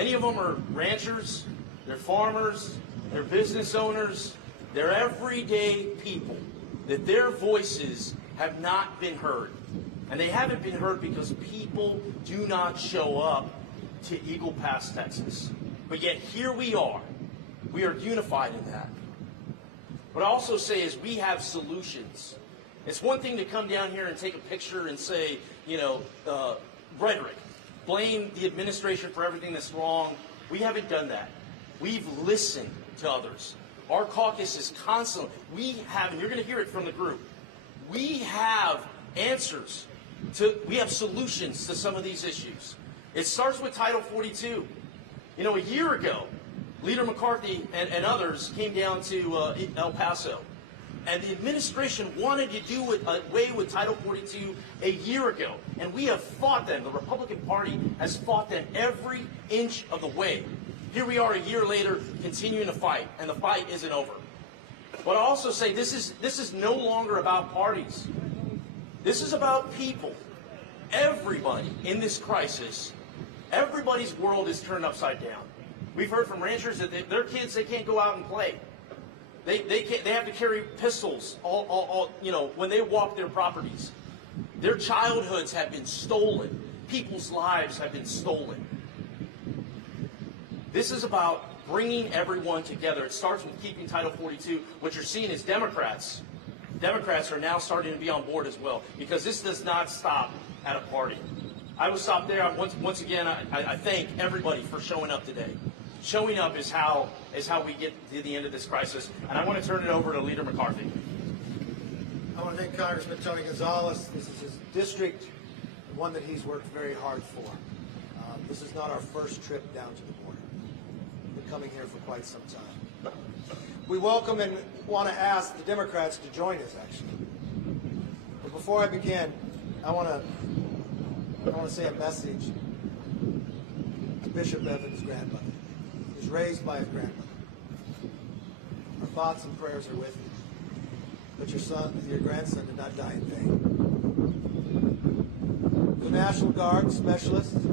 Many of them are ranchers, they're farmers, they're business owners, they're everyday people that their voices have not been heard. And they haven't been heard because people do not show up to Eagle Pass, Texas. But yet here we are. We are unified in that. What I also say is we have solutions. It's one thing to come down here and take a picture and say, rhetoric. Blame the administration for everything that's wrong. We haven't done that. We've listened to others. Our caucus is constantly, we have, and you're going to hear it from the group, we have answers we have solutions to some of these issues. It starts with Title 42. A year ago, Leader McCarthy and others came down to El Paso, and the administration wanted to do away with Title 42 a year ago, and we have fought them. The Republican Party has fought them every inch of the way. Here we are a year later, continuing to fight, and the fight isn't over. But I also say this is no longer about parties. This is about people. Everybody in this crisis, everybody's world is turned upside down. We've heard from ranchers that their kids, they can't go out and play. They have to carry pistols when they walk their properties. Their childhoods have been stolen. People's lives have been stolen. This is about bringing everyone together. It starts with keeping Title 42. What you're seeing is Democrats are now starting to be on board as well, because this does not stop at a party. I will stop there. Once again, I thank everybody for showing up today. Showing up is how we get to the end of this crisis. And I want to turn it over to Leader McCarthy. I want to thank Congressman Tony Gonzalez. This is his district, one that he's worked very hard for. This is not our first trip down to the border. We've been coming here for quite some time. We welcome and want to ask the Democrats to join us, actually. But before I begin, I want to say a message to Bishop Evans' grandmother. He was raised by his grandmother. Our thoughts and prayers are with you. But your grandson did not die in vain. The National Guard specialist was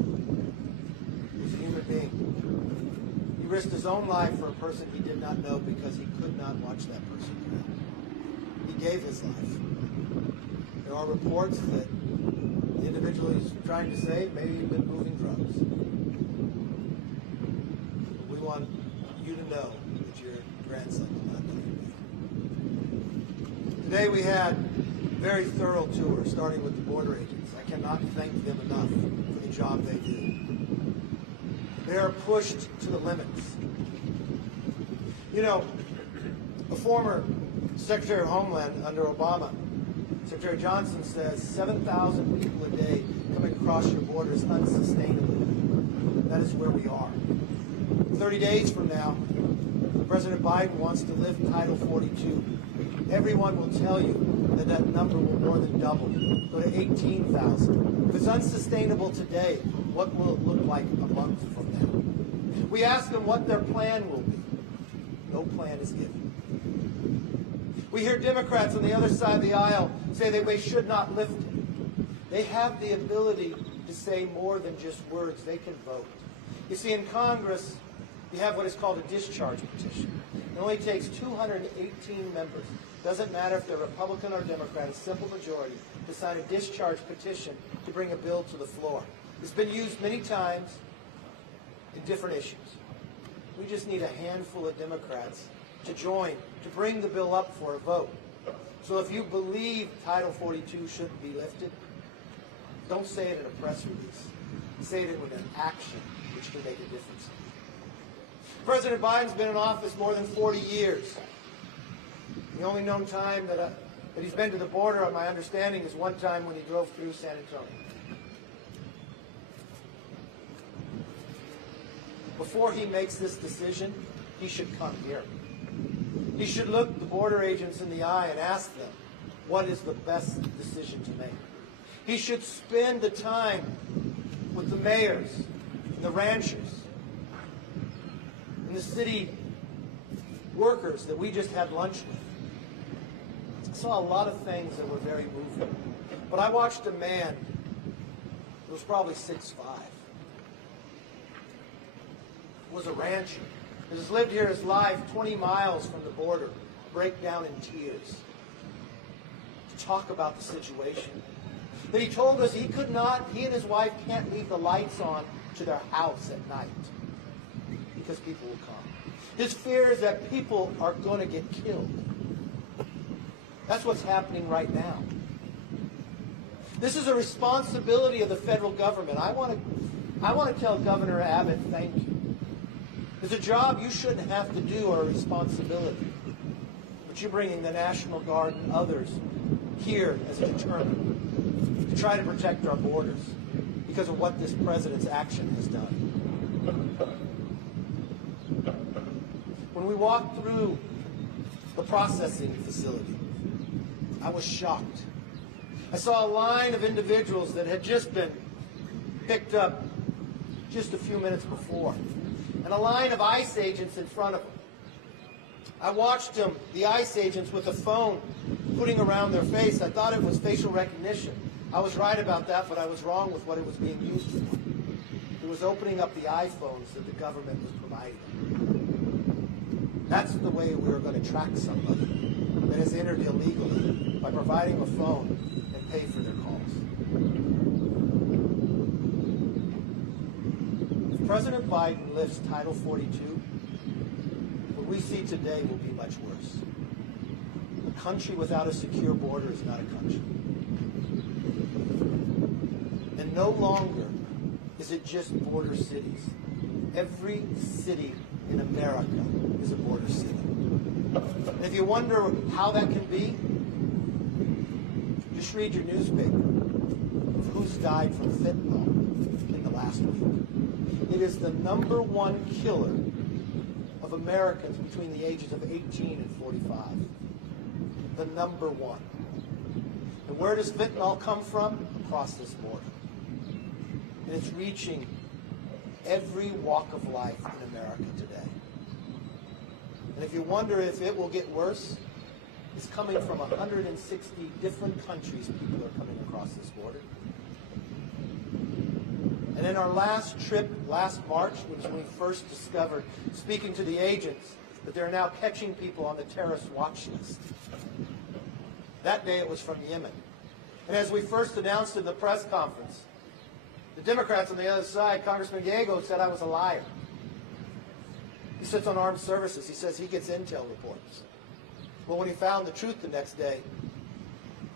a human being. He risked his own life for a person he did not know because he could not watch that person drown. He gave his life. There are reports that the individual he's trying to save may have been moving drugs. We want you to know that your grandson did not die in vain. Today we had a very thorough tour, starting with the border agents. I cannot thank them enough for the job they do. They are pushed to the limits. A former Secretary of Homeland under Obama, Secretary Johnson, says 7,000 people a day coming across your border is unsustainable. That is where we are. 30 days from now, President Biden wants to lift Title 42. Everyone will tell you that that number will more than double, go to 18,000. If it's unsustainable today, what will it look like a month from now? We ask them what their plan will be. No plan is given. We hear Democrats on the other side of the aisle say that we should not lift it. They have the ability to say more than just words. They can vote. You see, in Congress, you have what is called a discharge petition. It only takes 218 members. Doesn't matter if they're Republican or Democrat, a simple majority, to sign a discharge petition to bring a bill to the floor. It's been used many times in different issues. We just need a handful of Democrats to join, to bring the bill up for a vote. So if you believe Title 42 shouldn't be lifted, don't say it in a press release. Say it with an action which can make a difference. President Biden's been in office more than 40 years. The only known time that he's been to the border, on my understanding, is one time when he drove through San Antonio. Before he makes this decision, he should come here. He should look the border agents in the eye and ask them, what is the best decision to make? He should spend the time with the mayors, and the ranchers, and the city workers that we just had lunch with. I saw a lot of things that were very moving. But I watched a man who was probably 6'5". was a rancher. He has lived here his life 20 miles from the border, break down in tears to talk about the situation. But he told us he and his wife can't leave the lights on to their house at night because people will come. His fear is that people are going to get killed. That's what's happening right now. This is a responsibility of the federal government. I want to tell Governor Abbott, thank you. It's a job you shouldn't have to do or a responsibility. But you're bringing the National Guard and others here as a deterrent to try to protect our borders because of what this president's action has done. When we walked through the processing facility, I was shocked. I saw a line of individuals that had just been picked up just a few minutes before, and a line of ICE agents in front of them. I watched them, the ICE agents, with a phone putting around their face. I thought it was facial recognition. I was right about that, but I was wrong with what it was being used for. It was opening up the iPhones that the government was providing. That's the way we were going to track somebody that has entered illegally, by providing a phone and pay for their calls. If President Biden lifts Title 42, what we see today will be much worse. A country without a secure border is not a country. And no longer is it just border cities. Every city in America is a border city. And if you wonder how that can be, just read your newspaper of who's died from fentanyl in the last week. It is the #1 killer of Americans between the ages of 18 and 45. The #1. And where does fentanyl come from? Across this border. And it's reaching every walk of life in America today. And if you wonder if it will get worse, it's coming from 160 different countries. People are coming across this border. And in our last trip, last March, when we first discovered, speaking to the agents, that they're now catching people on the terrorist watch list. That day it was from Yemen. And as we first announced in the press conference, the Democrats on the other side, Congressman Diego, said I was a liar. He sits on armed services. He says he gets intel reports. Well, when he found the truth the next day,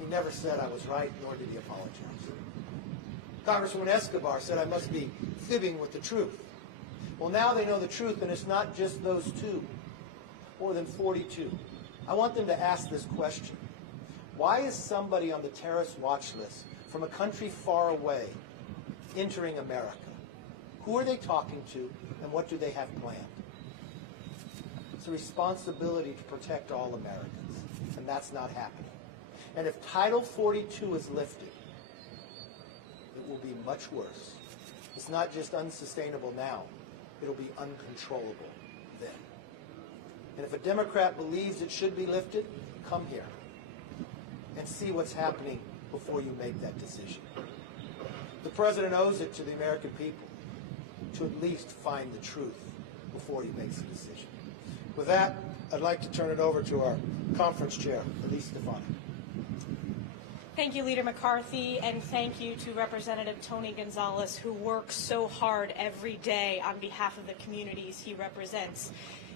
he never said I was right, nor did he apologize. Congresswoman Escobar said I must be fibbing with the truth. Well, now they know the truth, and it's not just those two, more than 42. I want them to ask this question. Why is somebody on the terrorist watch list from a country far away entering America? Who are they talking to, and what do they have planned? It's a responsibility to protect all Americans, and that's not happening. And if Title 42 is lifted, it will be much worse. It's not just unsustainable now, it'll be uncontrollable then. And if a Democrat believes it should be lifted, come here and see what's happening before you make that decision. The President owes it to the American people to at least find the truth before he makes a decision. With that, I'd like to turn it over to our conference chair, Elise Stefanik. Thank you, Leader McCarthy, and thank you to Representative Tony Gonzalez, who works so hard every day on behalf of the communities he represents.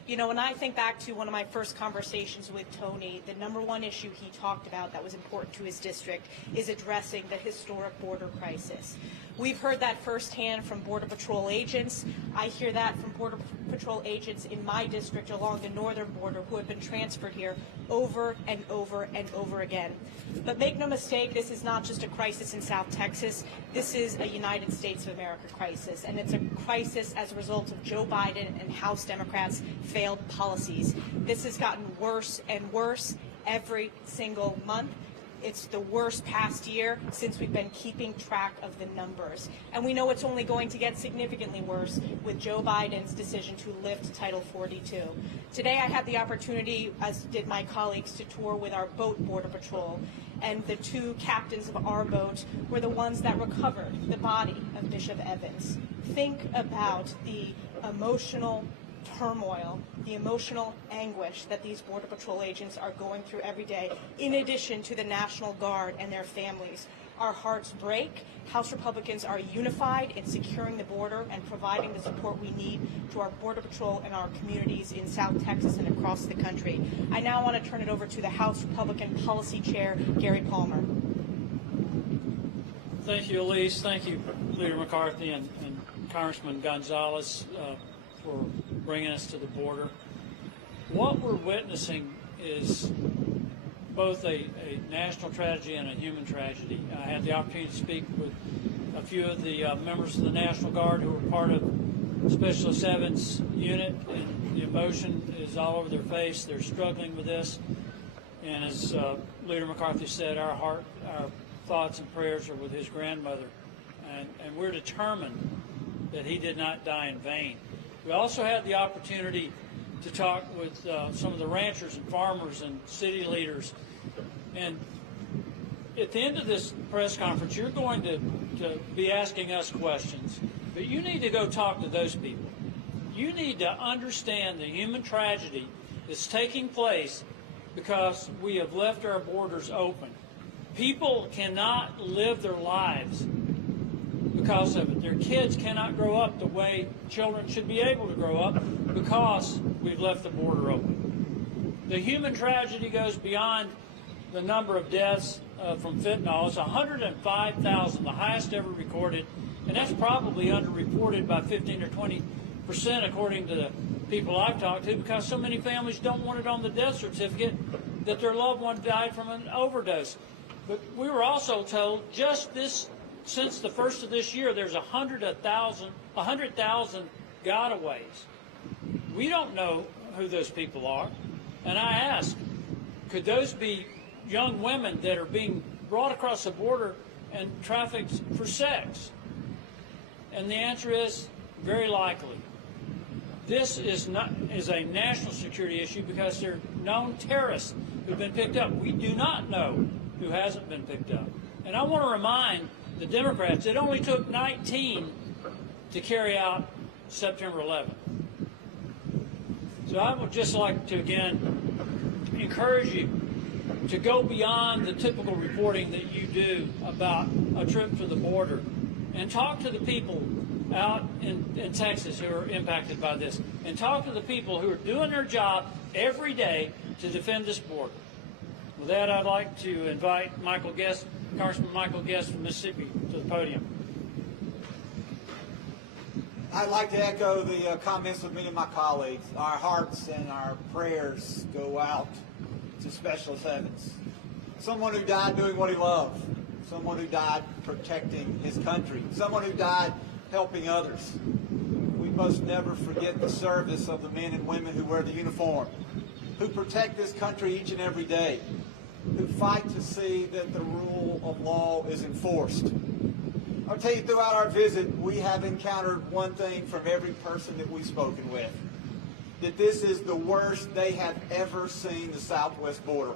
You know, when I think back to one of my first conversations with Tony, the #1 issue he talked about that was important to his district is addressing the historic border crisis. We've heard that firsthand from Border Patrol agents. I hear that from Border Patrol agents in my district along the northern border who have been transferred here over and over and over again. But make no mistake, this is not just a crisis in South Texas. This is a United States of America crisis, and it's a crisis as a result of Joe Biden and House Democrats' failed policies. This has gotten worse and worse every single month. It's the worst past year since we've been keeping track of the numbers. And we know it's only going to get significantly worse with Joe Biden's decision to lift Title 42. Today I had the opportunity, as did my colleagues, to tour with our boat Border Patrol. And the two captains of our boat were the ones that recovered the body of Bishop Evans. Think about the emotional turmoil, the emotional anguish that these Border Patrol agents are going through every day, in addition to the National Guard and their families. Our hearts break. House Republicans are unified in securing the border and providing the support we need to our Border Patrol and our communities in South Texas and across the country. I now want to turn it over to the House Republican Policy Chair, Gary Palmer. Thank you, Elise. Thank you, Leader McCarthy and Congressman Gonzalez, for bringing us to the border. What we're witnessing is both a national tragedy and a human tragedy. I had the opportunity to speak with a few of the members of the National Guard who were part of Special 7's unit, and the emotion is all over their face. They're struggling with this. And as Leader McCarthy said, our thoughts and prayers are with his grandmother. And we're determined that he did not die in vain. We also had the opportunity to talk with some of the ranchers and farmers and city leaders. And at the end of this press conference, you're going to be asking us questions, but you need to go talk to those people. You need to understand the human tragedy that's taking place because we have left our borders open. People cannot live their lives because of it. Their kids cannot grow up the way children should be able to grow up because we've left the border open. The human tragedy goes beyond the number of deaths from fentanyl. It's 105,000, the highest ever recorded, and that's probably underreported by 15 or 20% according to the people I've talked to, because so many families don't want it on the death certificate that their loved one died from an overdose. But we were also told since the first of this year, there's 100,000 gotaways. We don't know who those people are. And I ask, could those be young women that are being brought across the border and trafficked for sex? And the answer is very likely. This is a national security issue because they're known terrorists who've been picked up. We do not know who hasn't been picked up. And I want to remind the Democrats, it only took 19 to carry out September 11th. So I would just like to, again, encourage you to go beyond the typical reporting that you do about a trip to the border and talk to the people out in Texas who are impacted by this, and talk to the people who are doing their job every day to defend this border. With that, I'd like to invite Congressman Michael Guest from Mississippi to the podium. I'd like to echo the comments of many of my colleagues. Our hearts and our prayers go out to Special Sevens. Someone who died doing what he loved. Someone who died protecting his country. Someone who died helping others. We must never forget the service of the men and women who wear the uniform, who protect this country each and every day, who fight to see that the rule of law is enforced. I'll tell you, throughout our visit, we have encountered one thing from every person that we've spoken with, that this is the worst they have ever seen the southwest border.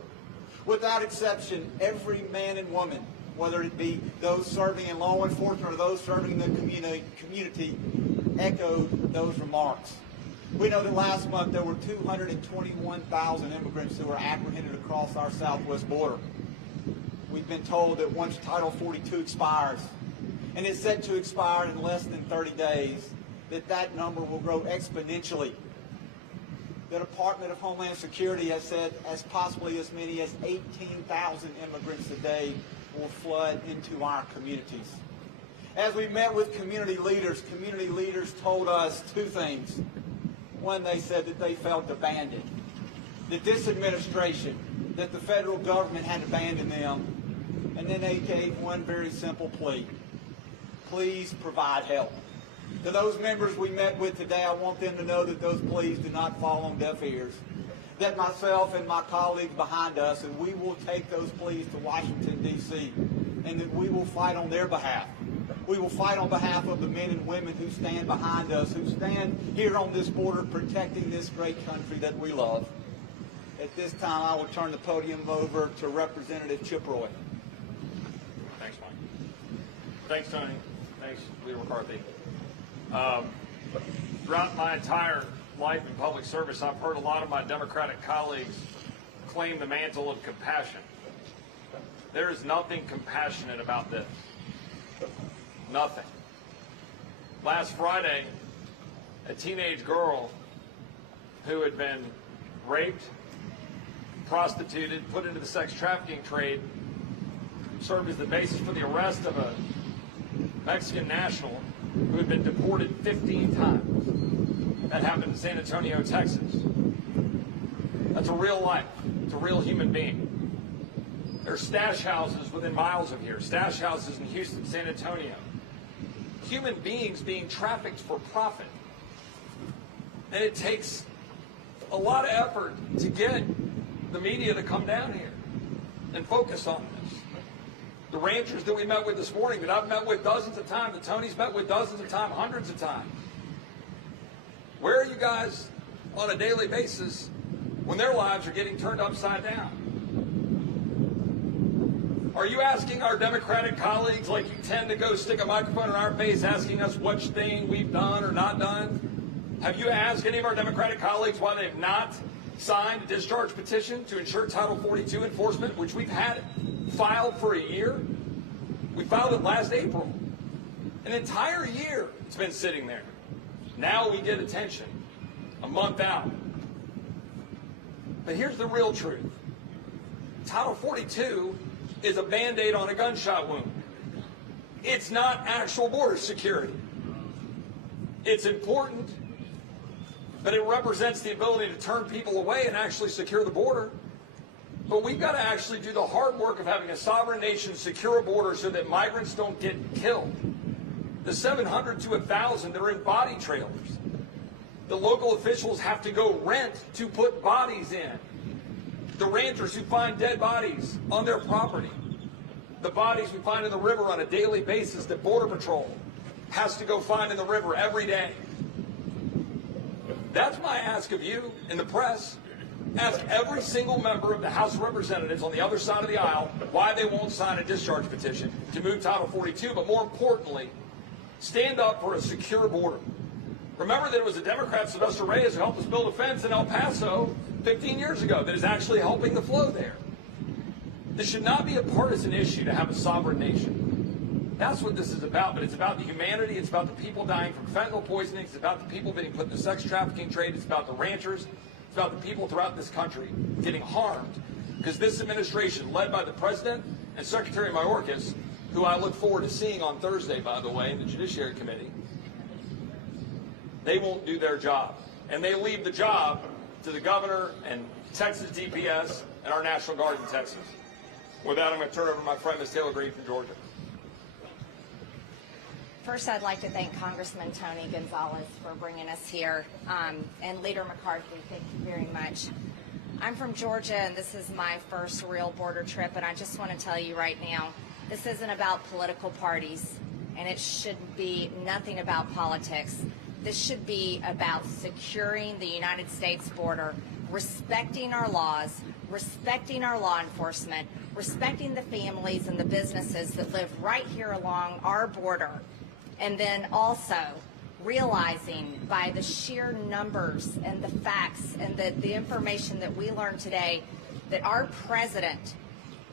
Without exception, every man and woman, whether it be those serving in law enforcement or those serving in the community, echoed those remarks. We know that last month there were 221,000 immigrants who were apprehended across our southwest border. We've been told that once Title 42 expires, and it's set to expire in less than 30 days, that number will grow exponentially. The Department of Homeland Security has said as possibly as many as 18,000 immigrants a day will flood into our communities. As we met with community leaders told us two things. One, they said that they felt abandoned, that this administration, that the federal government had abandoned them, and then they gave one very simple plea. Please provide help. To those members we met with today, I want them to know that those pleas do not fall on deaf ears, that myself and my colleagues behind us, and we will take those pleas to Washington, D.C., and that we will fight on their behalf. We will fight on behalf of the men and women who stand behind us, who stand here on this border protecting this great country that we love. At this time, I will turn the podium over to Representative Chip Roy. Thanks, Mike. Thanks, Tony. Thanks, Leader McCarthy. Throughout my entire life in public service, I've heard a lot of my Democratic colleagues claim the mantle of compassion. There is nothing compassionate about this. Nothing. Last Friday, a teenage girl who had been raped, prostituted, put into the sex trafficking trade, served as the basis for the arrest of a Mexican national who had been deported 15 times. That happened in San Antonio, Texas. That's a real life. It's a real human being. There are stash houses within miles of here, stash houses in Houston, San Antonio. Human beings being trafficked for profit. And it takes a lot of effort to get the media to come down here and focus on this. The ranchers that we met with this morning, that I've met with dozens of times, that Tony's met with dozens of times, hundreds of times. Where are you guys on a daily basis when their lives are getting turned upside down? Are you asking our Democratic colleagues, like you tend to go stick a microphone in our face asking us which thing we've done or not done? Have you asked any of our Democratic colleagues why they've not signed a discharge petition to ensure Title 42 enforcement, which we've had filed for a year? We filed it last April. An entire year it's been sitting there. Now we get attention a month out. But here's the real truth. Title 42 is a Band-Aid on a gunshot wound. It's not actual border security. It's important, but it represents the ability to turn people away and actually secure the border. But we've got to actually do the hard work of having a sovereign nation secure a border so that migrants don't get killed. The 700 to 1,000 that are in body trailers. The local officials have to go rent to put bodies in. The ranchers who find dead bodies on their property. The bodies we find in the river on a daily basis that Border Patrol has to go find in the river every day. That's my ask of you in the press. Ask every single member of the House of Representatives on the other side of the aisle why they won't sign a discharge petition to move Title 42, but more importantly, stand up for a secure border. Remember that it was a Democrat, Sylvester Reyes, who helped us build a fence in El Paso 15 years ago that is actually helping the flow there. This should not be a partisan issue to have a sovereign nation. That's what this is about, but it's about the humanity, it's about the people dying from fentanyl poisoning, it's about the people being put in the sex trafficking trade, it's about the ranchers, it's about the people throughout this country getting harmed because this administration, led by the President and Secretary Mayorkas, who I look forward to seeing on Thursday, by the way, in the Judiciary Committee, they won't do their job. And they leave the job to the governor and Texas DPS and our National Guard in Texas. With that, I'm going to turn it over to my friend, Ms. Taylor Greene from Georgia. First, I'd like to thank Congressman Tony Gonzalez for bringing us here, and Leader McCarthy, thank you very much. I'm from Georgia, and this is my first real border trip, and I just want to tell you right now, this isn't about political parties, and it should be nothing about politics. This should be about securing the United States border, respecting our laws, respecting our law enforcement, respecting the families and the businesses that live right here along our border, and then also realizing by the sheer numbers and the facts and the information that we learned today that our president,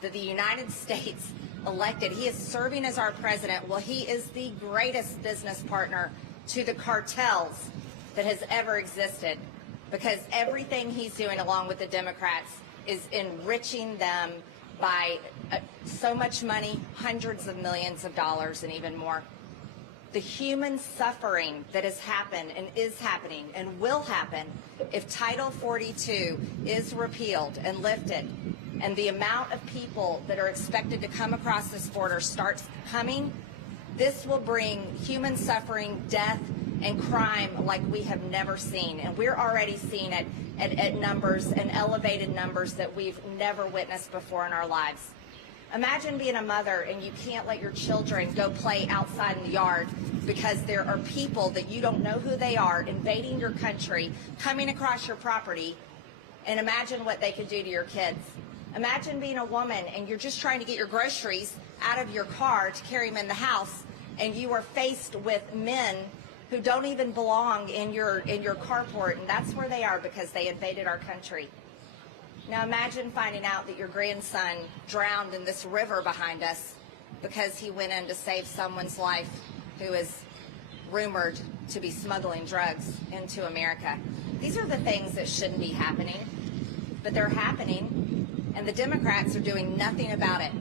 that the United States elected, he is serving as our president. Well, he is the greatest business partner to the cartels that has ever existed, because everything he's doing along with the Democrats is enriching them by so much money, hundreds of millions of dollars and even more. The human suffering that has happened and is happening and will happen if Title 42 is repealed and lifted, and the amount of people that are expected to come across this border starts coming, this will bring human suffering, death, and crime like we have never seen. And we're already seeing it at numbers and elevated numbers that we've never witnessed before in our lives. Imagine being a mother and you can't let your children go play outside in the yard because there are people that you don't know who they are invading your country, coming across your property, and imagine what they could do to your kids. Imagine being a woman and you're just trying to get your groceries out of your car to carry them in the house, and you are faced with men who don't even belong in your carport, and that's where they are because they invaded our country. Now imagine finding out that your grandson drowned in this river behind us because he went in to save someone's life who is rumored to be smuggling drugs into America. These are the things that shouldn't be happening, but they're happening, and the Democrats are doing nothing about it.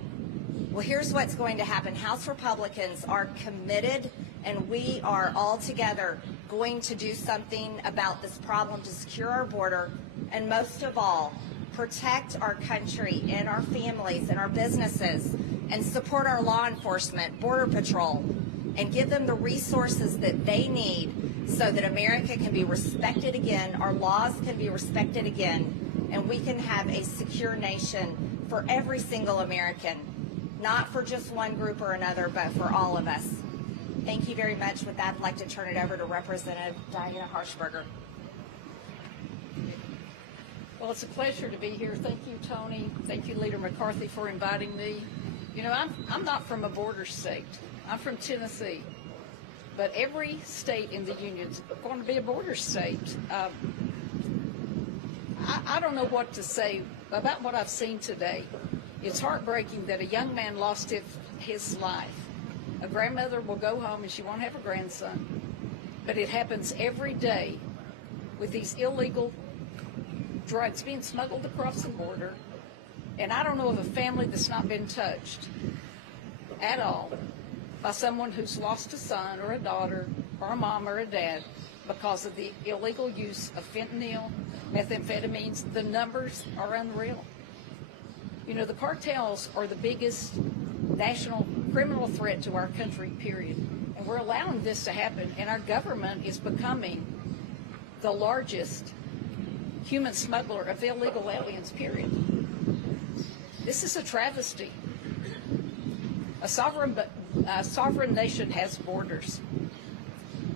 Well, here's what's going to happen. House Republicans are committed, and we are all together going to do something about this problem to secure our border, and most of all, protect our country and our families and our businesses, and support our law enforcement, Border Patrol, and give them the resources that they need so that America can be respected again, our laws can be respected again, and we can have a secure nation for every single American, not for just one group or another, but for all of us. Thank you very much. With that, I'd like to turn it over to Representative Diana Harshberger. Well, it's a pleasure to be here. Thank you, Tony. Thank you, Leader McCarthy, for inviting me. You know, I'm not from a border state. I'm from Tennessee. But every state in the Union is going to be a border state. I don't know what to say about what I've seen today. It's heartbreaking that a young man lost his life. A grandmother will go home and she won't have a grandson. But it happens every day with these illegal drugs being smuggled across the border. And I don't know of a family that's not been touched at all by someone who's lost a son or a daughter or a mom or a dad because of the illegal use of fentanyl, methamphetamines. The numbers are unreal. You know, the cartels are the biggest national criminal threat to our country, period. And we're allowing this to happen, and our government is becoming the largest human smuggler of illegal aliens, period. This is a travesty. A sovereign nation has borders.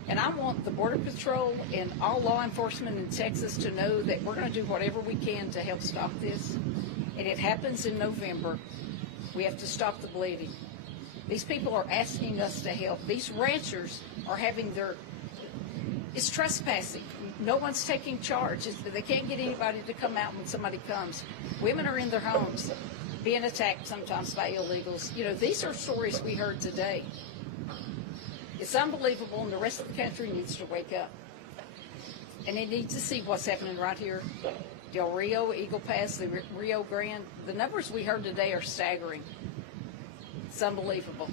And I want the Border Patrol and all law enforcement in Texas to know that we're going to do whatever we can to help stop this. And it happens in November. We have to stop the bleeding. These people are asking us to help. These ranchers are having it's trespassing. No one's taking charge. They can't get anybody to come out when somebody comes. Women are in their homes being attacked sometimes by illegals. You know, these are stories we heard today. It's unbelievable, and the rest of the country needs to wake up. And they need to see what's happening right here. Del Rio, Eagle Pass, the Rio Grande. The numbers we heard today are staggering. It's unbelievable.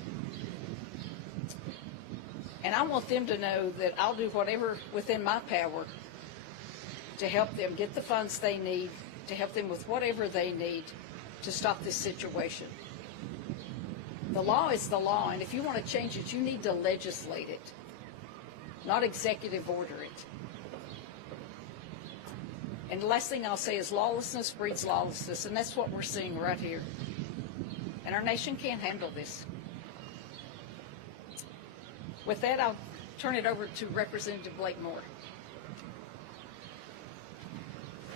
And I want them to know that I'll do whatever within my power to help them get the funds they need, to help them with whatever they need to stop this situation. The law is the law, and if you want to change it, you need to legislate it, not executive order it. And the last thing I'll say is lawlessness breeds lawlessness, and that's what we're seeing right here. And our nation can't handle this. With that, I'll turn it over to Representative Blake Moore.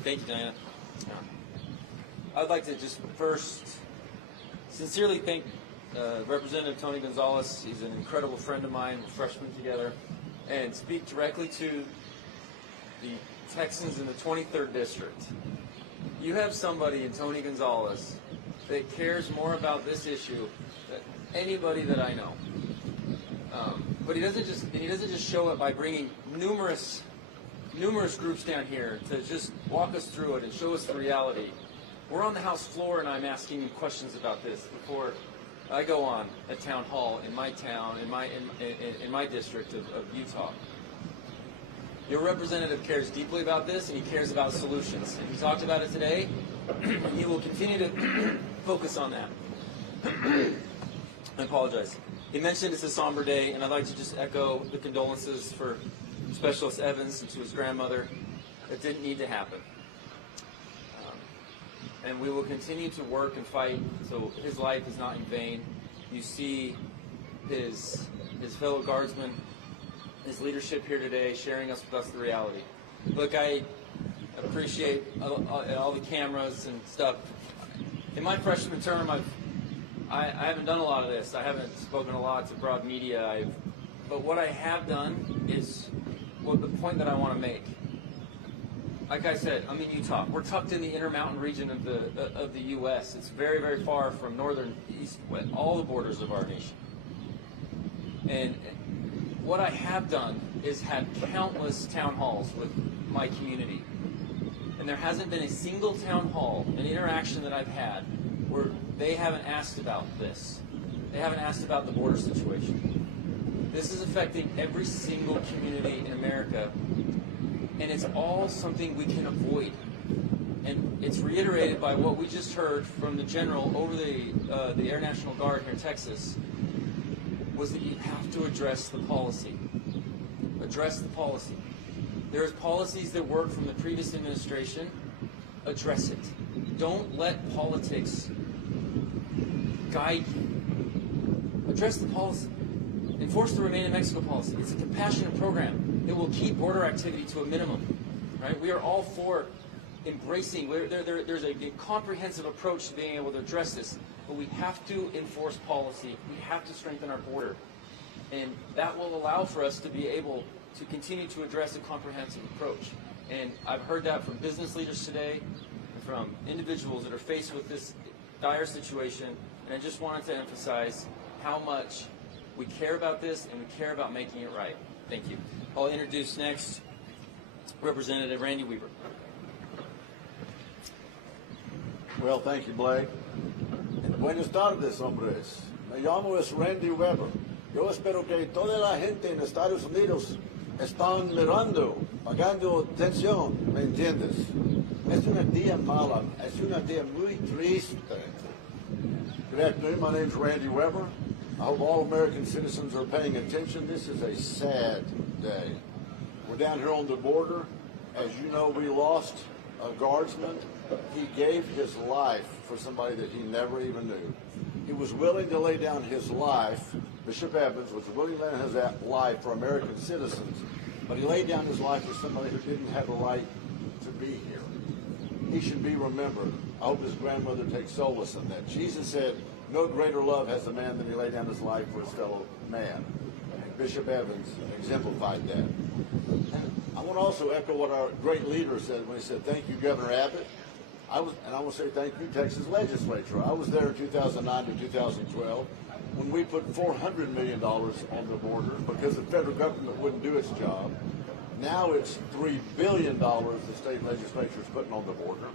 Thank you, Diana. I'd like to just first sincerely thank Representative Tony Gonzalez. He's an incredible friend of mine, freshmen together, and speak directly to the Texans in the 23rd District. You have somebody in Tony Gonzalez that cares more about this issue than anybody that I know. But he doesn't just show it by bringing numerous groups down here to just walk us through it and show us the reality. We're on the House floor, and I'm asking him questions about this before I go on a town hall in my town, in my district of Utah. Your representative cares deeply about this, and he cares about solutions. And he talked about it today, and he will continue to focus on that. I apologize. He mentioned it's a somber day, and I'd like to just echo the condolences for Specialist Evans and to his grandmother. It didn't need to happen. And we will continue to work and fight so his life is not in vain. You see his fellow guardsmen, his leadership here today, sharing with us the reality. Look, I appreciate all the cameras and stuff. In my freshman term, I haven't done a lot of this. I haven't spoken a lot to broad media. I've But what I have done is the point that I want to make. Like I said, I'm in Utah. We're tucked in the Intermountain region of the U.S. It's very, very far from northern, east, west, all the borders of our nation. And what I have done is had countless town halls with my community. And there hasn't been a single town hall, an interaction that I've had, where they haven't asked about this. They haven't asked about the border situation. This is affecting every single community in America, and it's all something we can avoid. And it's reiterated by what we just heard from the general over the Air National Guard here in Texas, was that you have to address the policy. Address the policy. There's policies that work from the previous administration. Address it. Don't let politics guide you. Address the policy. Enforce the Remain in Mexico policy. It's a compassionate program. It will keep border activity to a minimum. Right? We are all for embracing. There's a comprehensive approach to being able to address this, but we have to enforce policy. We have to strengthen our border, and that will allow for us to be able to continue to address a comprehensive approach. And I've heard that from business leaders today, from individuals that are faced with this dire situation, and I just wanted to emphasize how much we care about this and we care about making it right. Thank you. I'll introduce next Representative Randy Weaver. Well, thank you, Blake. Buenas tardes, hombres. Me llamo es Randy Weber. Yo espero que toda la gente en Estados Unidos están mirando, pagando atención, ¿me entiendes? Es una día mala, es una día muy triste. Good afternoon, my name's Randy Weber. I hope all American citizens are paying attention. This is a sad day. We're down here on the border. As you know, we lost a guardsman. He gave his life for somebody that he never even knew. He was willing to lay down his life. Bishop Evans was willing to lay down his life for American citizens, but he laid down his life for somebody who didn't have a right to be here. He should be remembered. I hope his grandmother takes solace in that. Jesus said, no greater love has a man than he laid down his life for his fellow man. And Bishop Evans exemplified that. And I want to also echo what our great leader said when he said, thank you, Governor Abbott. I want to say thank you, Texas Legislature. I was there in 2009 to 2012 when we put $400 million on the border because the federal government wouldn't do its job. Now it's $3 billion the state legislature is putting on the border.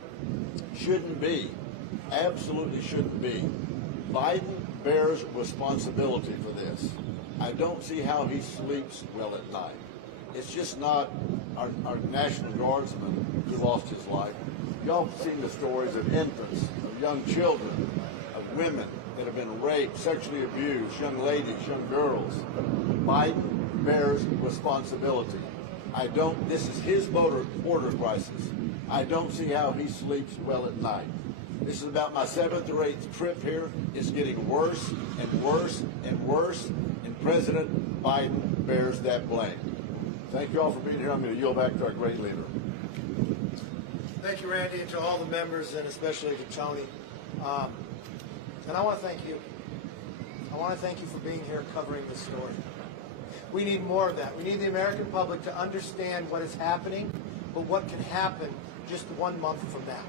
Shouldn't be. Absolutely shouldn't be. Biden bears responsibility for this. I don't see how he sleeps well at night. It's just not our National Guardsman who lost his life. Y'all have seen the stories of infants, of young children, of women that have been raped, sexually abused, young ladies, young girls. Biden bears responsibility. This is his border crisis. I don't see how he sleeps well at night. This is about my 7th or 8th trip here. It's getting worse and worse and worse, and President Biden bears that blame. Thank you all for being here. I'm going to yield back to our great leader. Thank you, Randy, and to all the members, and especially to Tony. And I want to thank you. I want to thank you for being here covering this story. We need more of that. We need the American public to understand what is happening, but what can happen just 1 month from now.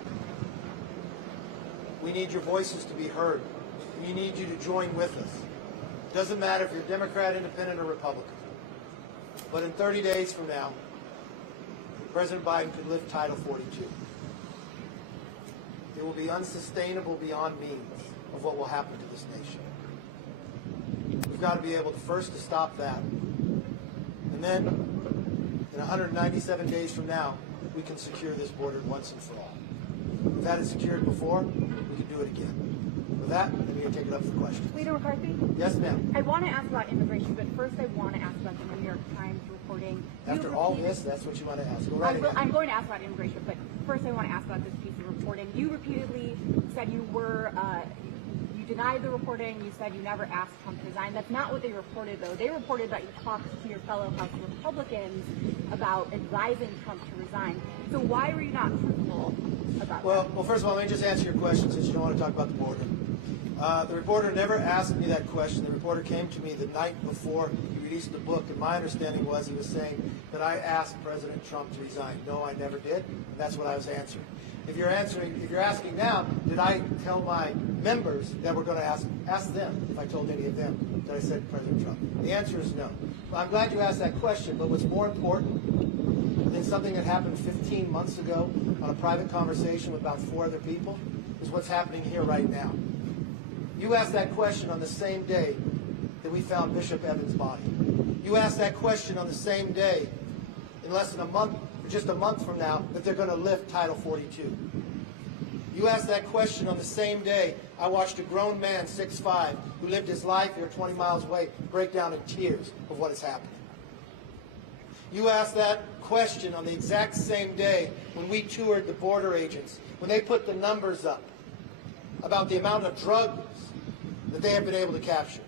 We need your voices to be heard. We need you to join with us. It doesn't matter if you're Democrat, Independent, or Republican. But in 30 days from now, President Biden could lift Title 42. It will be unsustainable beyond means of what will happen to this nation. We've got to be able to first to stop that. And then, in 197 days from now, we can secure this border once and for all. We've had it secured before, we can do it again. With that, I'm going to take it up for questions. Leader McCarthy? Yes, ma'am. I want to ask about immigration, but first I want to ask about the New York Times reporting. After all this, that's what you want to ask. Go right ahead. I'm going to ask about immigration, but first I want to ask about this piece of reporting. You repeatedly said you denied the reporting. You said you never asked Trump to resign. That's not what they reported, though. They reported that you talked to your fellow House Republicans about advising Trump to resign. So why were you not truthful about that? Well, first of all, let me just answer your question since you don't want to talk about the border. The reporter never asked me that question. The reporter came to me the night before he released the book, and my understanding was he was saying that I asked President Trump to resign. No, I never did, and that's what I was answering. If you're asking now, did I tell my members that we're going to ask them if I told any of them that I said to President Trump? The answer is no. Well, I'm glad you asked that question, but what's more important than something that happened 15 months ago on a private conversation with about 4 other people is what's happening here right now. You asked that question on the same day that we found Bishop Evans' body. You asked that question on the same day, in less than a month, or just a month from now, that they're going to lift Title 42. You asked that question on the same day I watched a grown man, 6'5", who lived his life here 20 miles away, break down in tears of what is happening. You asked that question on the exact same day when we toured the border agents, when they put the numbers up about the amount of drugs that they have been able to capture.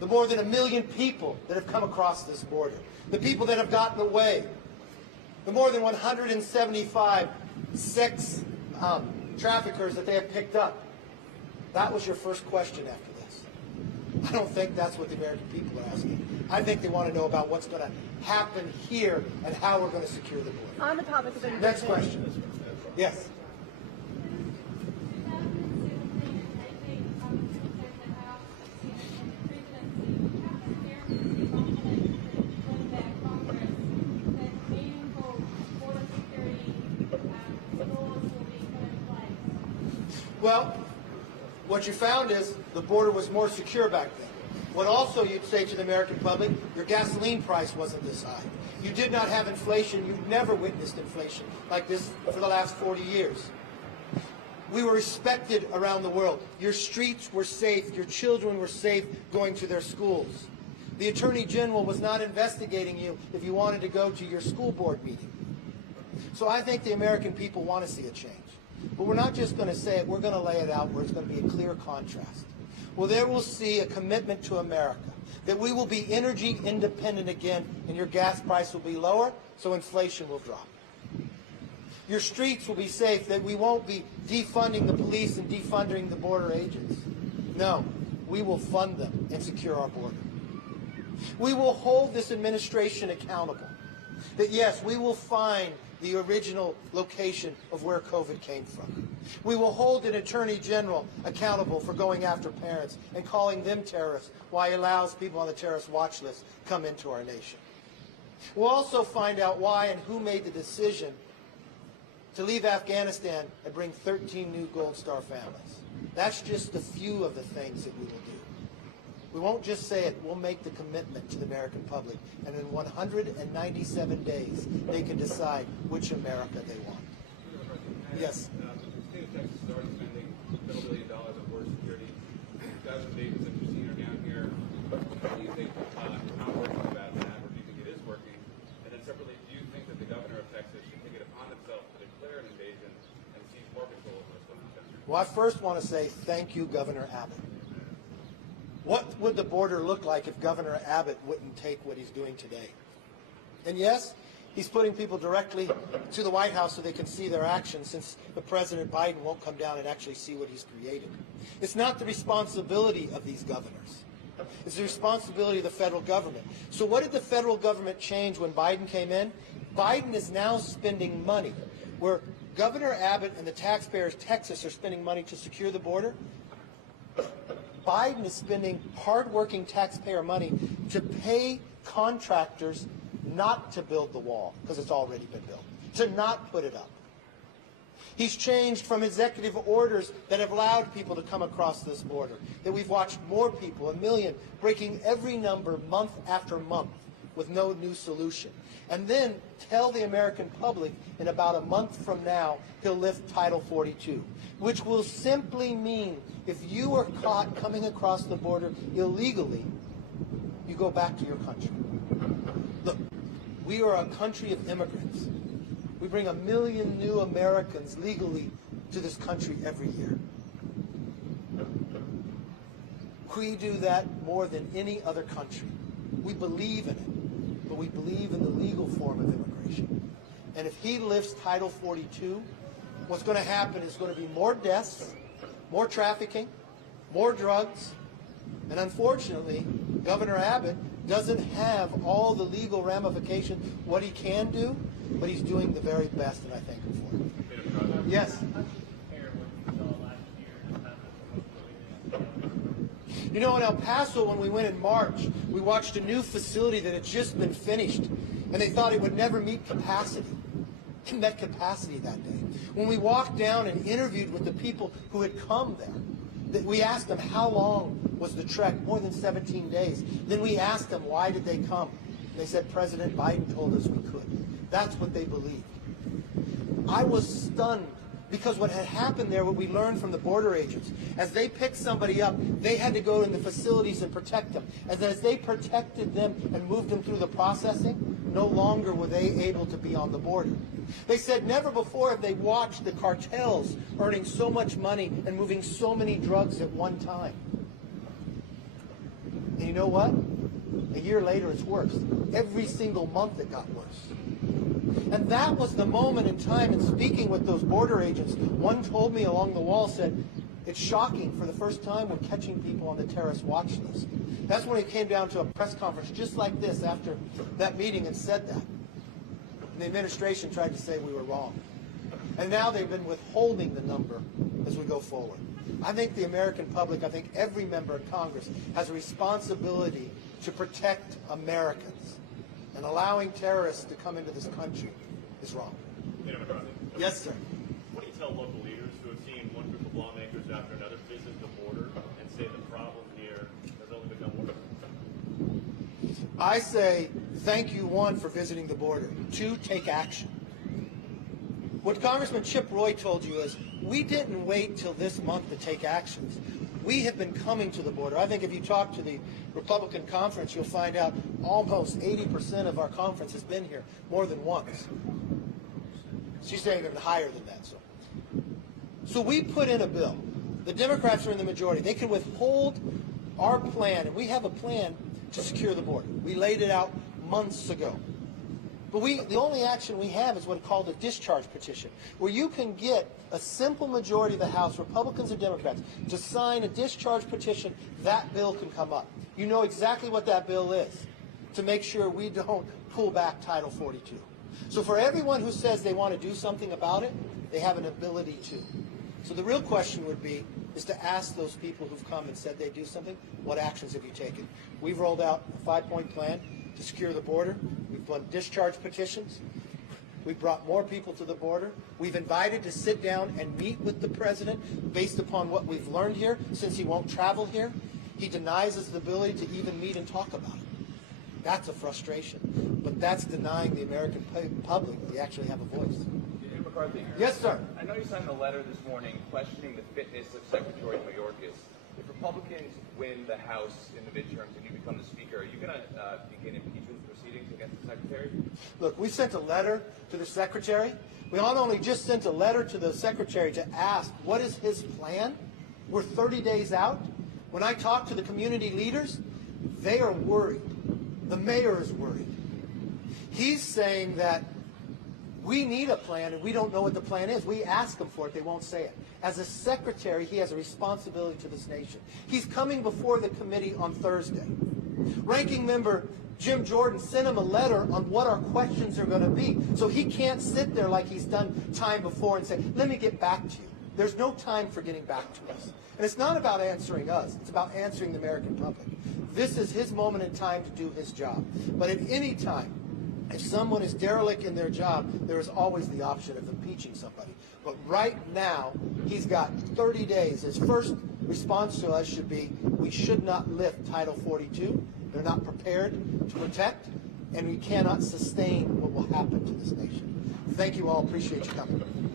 The more than 1 million people that have come across this border. The people that have gotten away. The more than 175 sex traffickers that they have picked up. That was your first question after this. I don't think that's what the American people are asking. I think they want to know about what's going to happen here and how we're going to secure the border. On the topic of immigration. Next question. Yes. Well, what you found is the border was more secure back then. What also you'd say to the American public, your gasoline price wasn't this high. You did not have inflation. You've never witnessed inflation like this for the last 40 years. We were respected around the world. Your streets were safe. Your children were safe going to their schools. The Attorney General was not investigating you if you wanted to go to your school board meeting. So I think the American people want to see a change. But we're not just going to say it, we're going to lay it out where it's going to be a clear contrast. Well, there we'll see a commitment to America, that we will be energy independent again, and your gas price will be lower, so inflation will drop. Your streets will be safe, that we won't be defunding the police and defunding the border agents. No, we will fund them and secure our border. We will hold this administration accountable, that yes, we will find the original location of where COVID came from. We will hold an Attorney General accountable for going after parents and calling them terrorists while he allows people on the terrorist watch list come into our nation. We'll also find out why and who made the decision to leave Afghanistan and bring 13 new Gold Star families. That's just a few of the things that we will do. We won't just say it, we'll make the commitment to the American public, and in 197 days, they can decide which America they want. Yes? The state of Texas is already spending several $1 billion on border security. Thousands of agents that you've seen are down here. Do you think not working about that, or do you think it is working? And then separately, do you think that the governor of Texas should take it upon himself to declare an invasion and seize more control over what's going on in Texas? Well, I first want to say thank you, Governor Abbott. What would the border look like if Governor Abbott wouldn't take what he's doing today? And yes, he's putting people directly to the White House so they can see their actions, since the President Biden won't come down and actually see what he's created. It's not the responsibility of these governors. It's the responsibility of the federal government. So what did the federal government change when Biden came in? Biden is now spending money where Governor Abbott and the taxpayers of Texas are spending money to secure the border. Biden is spending hardworking taxpayer money to pay contractors not to build the wall, because it's already been built, to not put it up. He's changed from executive orders that have allowed people to come across this border, that we've watched more people, 1 million, breaking every number month after month with no new solution. And then tell the American public in about a month from now he'll lift Title 42, which will simply mean if you are caught coming across the border illegally, you go back to your country. Look, we are a country of immigrants. We bring 1 million new Americans legally to this country every year. We do that more than any other country. We believe in it, but we believe in the legal form of immigration. And if he lifts Title 42, what's going to happen is going to be more deaths, more trafficking, more drugs, and unfortunately, Governor Abbott doesn't have all the legal ramifications, what he can do, but he's doing the very best, and I thank him for it. Yes? You know, in El Paso, when we went in March, we watched a new facility that had just been finished, and they thought it would never meet capacity. It met capacity that day. When we walked down and interviewed with the people who had come there, we asked them how long was the trek, more than 17 days. Then we asked them why did they come. And they said President Biden told us we could. That's what they believed. I was stunned because what had happened there, what we learned from the border agents, as they picked somebody up, they had to go in the facilities and protect them. And as they protected them and moved them through the processing, no longer were they able to be on the border. They said never before have they watched the cartels earning so much money and moving so many drugs at one time. And you know what? A year later, it's worse. Every single month it got worse. And that was the moment in time, in speaking with those border agents, one told me along the wall, said, it's shocking, for the first time we're catching people on the terrorist watch list. That's when he came down to a press conference just like this after that meeting and said that. And the administration tried to say we were wrong. And now they've been withholding the number as we go forward. I think the American public, I think every member of Congress has a responsibility to protect Americans. And allowing terrorists to come into this country is wrong. Yes, sir. What do you tell local leaders who have seen one group of lawmakers after another visit the border and say the problem here has only become worse? I say thank you, one, for visiting the border. Two, take action. What Congressman Chip Roy told you is we didn't wait till this month to take actions. We have been coming to the border. I think if you talk to the Republican conference, you'll find out almost 80% of our conference has been here more than once. She's saying even higher than that. So we put in a bill. The Democrats are in the majority. They can withhold our plan, and we have a plan to secure the border. We laid it out months ago. But the only action we have is what's called a discharge petition, where you can get a simple majority of the House, Republicans and Democrats, to sign a discharge petition. That bill can come up. You know exactly what that bill is, to make sure we don't pull back Title 42. So for everyone who says they want to do something about it, they have an ability to. So the real question would be, is to ask those people who've come and said they do something, what actions have you taken? We've rolled out a 5-point plan to secure the border. We've done discharge petitions. We've brought more people to the border. We've invited to sit down and meet with the president based upon what we've learned here, since he won't travel here. He denies us the ability to even meet and talk about it. That's a frustration. But that's denying the American public we actually have a voice. McCarthy. Yes, sir. I know you signed a letter this morning questioning the fitness of Secretary Mayorkas. If Republicans win the House in the midterms and you become the Speaker, are you going to begin impeachment proceedings against the Secretary? Look, we sent a letter to the Secretary. We not only just sent a letter to the Secretary to ask what is his plan. We're 30 days out. When I talk to the community leaders, they are worried. The mayor is worried. He's saying that we need a plan and we don't know what the plan is. We ask him for it, they won't say it. As a secretary, he has a responsibility to this nation. He's coming before the committee on Thursday. Ranking member Jim Jordan sent him a letter on what our questions are going to be. So he can't sit there like he's done time before and say, let me get back to you. There's no time for getting back to us. And it's not about answering us. It's about answering the American public. This is his moment in time to do his job. But at any time, if someone is derelict in their job, there is always the option of impeaching somebody. But right now, he's got 30 days. His first response to us should be, we should not lift Title 42. They're not prepared to protect, and we cannot sustain what will happen to this nation. Thank you all. Appreciate you coming.